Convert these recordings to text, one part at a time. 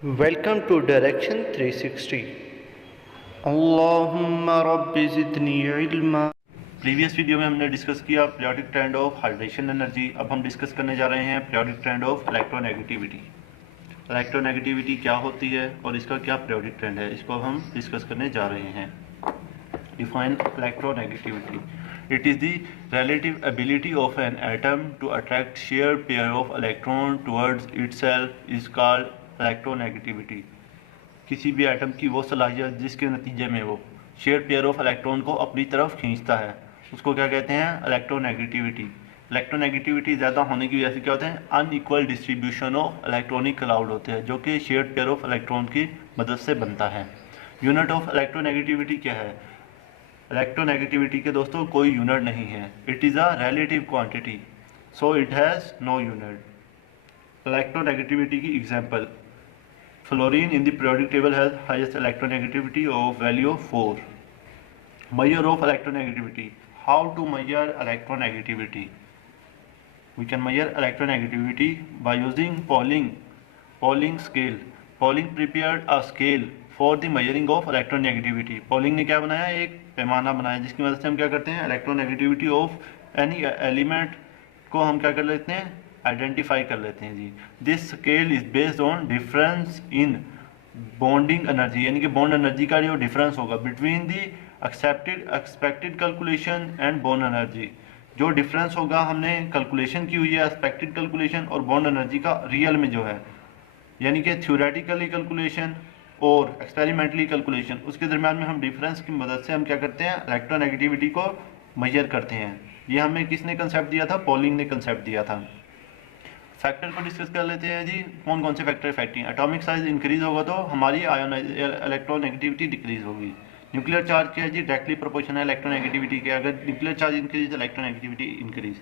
Welcome to Direction 360. Allahumma Rabbi zidni ilma. Previous video में हमने discuss किया periodic trend of hydration energy. अब हम डिस्कस करने जा रहे हैं periodic trend of electronegativity. Electronegativity क्या होती है और इसका क्या पीरियोडिक ट्रेंड है, इसको अब हम डिस्कस करने जा रहे हैं। Define electronegativity. It is the relative ability of an atom to attract share pair of electron towards itself is called electronegativity. किसी भी एटम की वो सलाहियत जिसके नतीजे में वो शेयर पेयर ऑफ इलेक्ट्रॉन को अपनी तरफ खींचता है, उसको क्या कहते हैं? इलेक्ट्रोनेगेटिविटी। इलेक्ट्रोनेगेटिविटी ज़्यादा होने की वजह से क्या होता है? Unequal distribution of electronic cloud होते हैं, जो कि शेयर पेयर ऑफ इलेक्ट्रॉन की मदद से बनता है। यूनिट ऑफ इलेक्ट्रोनेगेटिविटी क्या है? इलेक्ट्रोनेगेटिविटी के दोस्तों कोई यूनिट नहीं है। It is a relative quantity, so it has no unit. Electronegativity की example, fluorine in the periodic table has highest electronegativity of value of 4. Measure of electronegativity. How to measure electronegativity? We can measure electronegativity by using Pauling scale. Pauling prepared a scale for the measuring of electronegativity. Pauling ने क्या बनाया? एक पैमाना बनाया जिसकी मदद से हम क्या करते हैं? इलेक्ट्रोनेगेटिविटी ऑफ एनी एलिमेंट को हम क्या कर लेते हैं? आइडेंटिफाई कर लेते हैं जी। This scale is based on difference in bonding energy, यानी कि बॉन्ड एनर्जी का जो डिफरेंस होगा between the expected calculation and bond energy. जो डिफरेंस होगा, हमने कैलकुलेशन की हुई है एक्सपेक्टेड कैलकुलेशन और बॉन्ड एनर्जी का रियल में जो है, यानी कि थ्योरेटिकली कैलकुलेशन और एक्सपेरिमेंटली कैलकुलेशन, उसके दरमियान में हम डिफरेंस की मदद से हम क्या करते हैं? इलेक्ट्रोनेगेटिविटी को मेजर करते हैं। ये हमें किसने कंसेप्ट दिया था? पॉलिंग ने कंसेप्ट दिया था। फैक्टर को डिस्कस कर लेते हैं जी। कौन कौन से factor affecting? Atomic size increase होगा तो हमारी इलेक्ट्रोनेगेटिविटी डिक्रीज होगी। न्यूक्लियर चार्ज क्या है जी? डायरेक्टली प्रोपोर्शनल इलेक्ट्रोनेगेटिविटी के। अगर nuclear charge increase, electronegativity increase.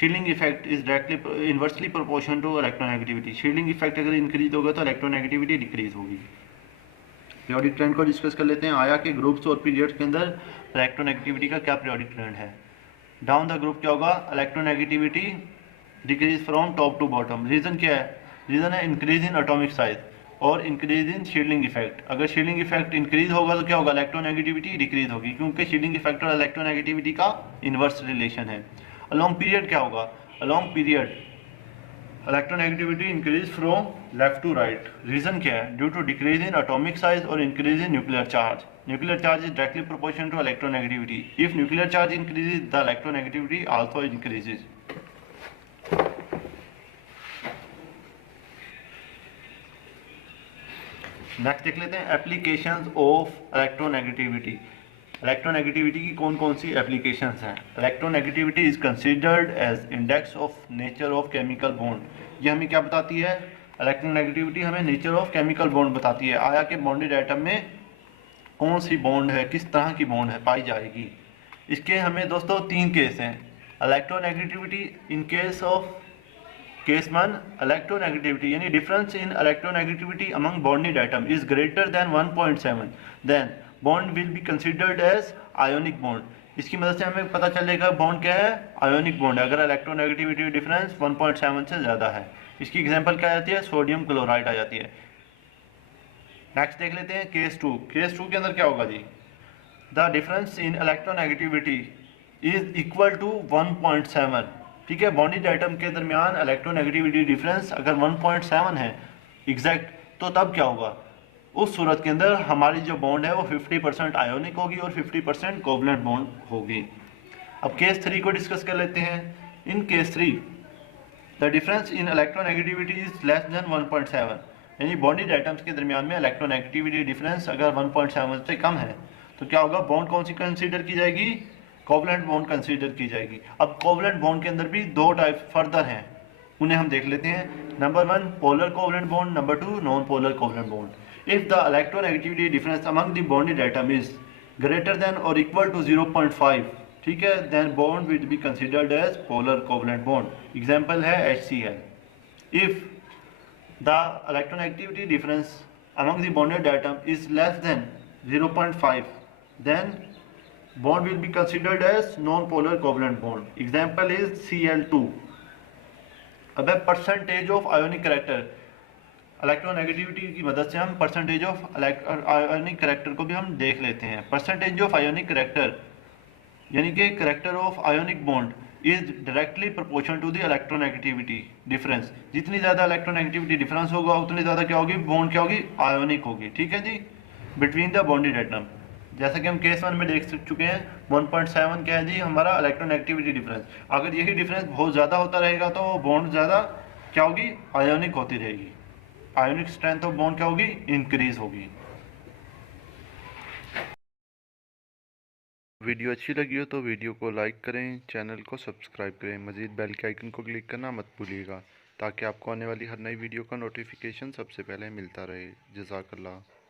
Shielding effect is directly inversely proportional to electronegativity. Shielding effect अगर इंक्रीज होगा तो इलेक्ट्रोनेगेटिविटी डिक्रीज होगी। पीरियोडिक ट्रेंड को डिस्कस कर लेते हैं। आया के ग्रुप्स और पीरियड्स के अंदर इलेक्ट्रोनेगेटिविटी का क्या पीरियोडिक ट्रेंड है। डाउन द ग्रुप क्या होगा? Electronegativity decrease from top to bottom. Reason क्या है? रीजन है इंक्रीज इन एटॉमिक साइज और इंक्रीज इन शील्डिंग इफेक्ट। अगर शील्डिंग इफेक्ट इंक्रीज होगा तो क्या होगा? इलेक्ट्रोनेगेटिविटी डिक्रीज होगी, क्योंकि शील्डिंग इफेक्ट और इलेक्ट्रोनेगेटिविटी का इनवर्स रिलेशन है। अलोंग पीरियड क्या होगा? Along period electronegativity increase from left to right. Reason क्या है? Due to decrease in atomic size और increase in nuclear charge. Nuclear charge is directly proportional to electronegativity. If nuclear charge increases the electronegativity also increases. Next देख लेते हैं applications of electronegativity. Electronegativity की कौन कौन सी एप्लीकेशंस हैं? Electronegativity is considered as index of nature of chemical bond. ये हमें क्या बताती है? इलेक्ट्रोनेगेटिविटी हमें नेचर ऑफ केमिकल बॉन्ड बताती है। आया कि बॉन्डेड एटम में कौन सी बॉन्ड है, किस तरह की बॉन्ड है पाई जाएगी। इसके हमें दोस्तों 3 केस हैं। Electronegativity in case of case 1, electronegativity यानी difference in electronegativity among bonded atom is greater than 1.7, then bond will be considered as ionic bond. इसकी मदद से हमें पता चलेगा बॉन्ड क्या है? आयोनिक बॉन्ड है, अगर इलेक्ट्रोनेगेटिविटी डिफरेंस 1.7 से ज़्यादा है। इसकी एग्जांपल क्या आ जाती है? सोडियम क्लोराइड आ जाती है। नेक्स्ट देख लेते हैं केस 2। केस 2 के अंदर क्या होगा जी? The difference in electronegativity is equal to 1.7। ठीक है, बॉन्डेड एटम के दरमियान इलेक्ट्रोनेगेटिविटी डिफरेंस अगर 1.7 है एग्जैक्ट, तो तब क्या होगा? उस सूरत के अंदर हमारी जो बॉन्ड है वो 50% आयोनिक होगी और 50% कोवलेंट बॉन्ड होगी। अब केस 3 को डिस्कस कर लेते हैं। In case 3 the difference in electronegativity is less then 1.7, यानी बॉन्डेड एटम्स के दरमियान में इलेक्ट्रोनेगेटिविटी डिफरेंस अगर 1.7 से कम है तो क्या होगा? बॉन्ड कौन सी कंसीडर की जाएगी? कोवलेंट बॉन्ड कंसीडर की जाएगी। अब कोवलेंट बॉन्ड के अंदर भी 2 टाइप फर्दर हैं, उन्हें हम देख लेते हैं। Number 1 polar covalent bond, number 2 non polar covalent bond. If the electronegativity difference among the bonded atom is greater than और इक्वल टू 0.5, ठीक है, then bond will be considered as polar covalent bond. Example है HCl। If the electronegativity difference among the bonded atom is less than 0.5, then bond will be considered as non-polar covalent bond. Example is Cl2. अब है percentage of ionic character. Electronegativity की मदद से हम percentage of ionic character को भी हम देख लेते हैं। परसेंटेज ऑफ आयोनिक करेक्टर यानी कि character of ionic bond is directly proportional to the electronegativity difference. जितनी ज़्यादा इलेक्ट्रोनेगेटिविटी डिफरेंस होगा उतनी ज़्यादा क्या होगी, बॉन्ड क्या होगी, आयोनिक होगी। ठीक है जी, बिटवीन द बॉन्डेड एटम। जैसा कि हम केस 1 में देख चुके हैं 1.7 क्या है जी हमारा इलेक्ट्रोनेगेटिविटी डिफरेंस। अगर यही डिफरेंस बहुत ज़्यादा होता रहेगा तो बॉन्ड ज़्यादा क्या होगी, आयोनिक होती रहेगी। आयोनिक स्ट्रेंथ ऑफ बॉन्ड क्या होगी, इंक्रीज होगी। वीडियो अच्छी लगी हो तो वीडियो को लाइक करें, चैनल को सब्सक्राइब करें, मज़ीद बेल के आइकन को क्लिक करना मत भूलिएगा ताकि आपको आने वाली हर नई वीडियो का नोटिफिकेशन सबसे पहले मिलता रहे। जज़ाकल्लाह।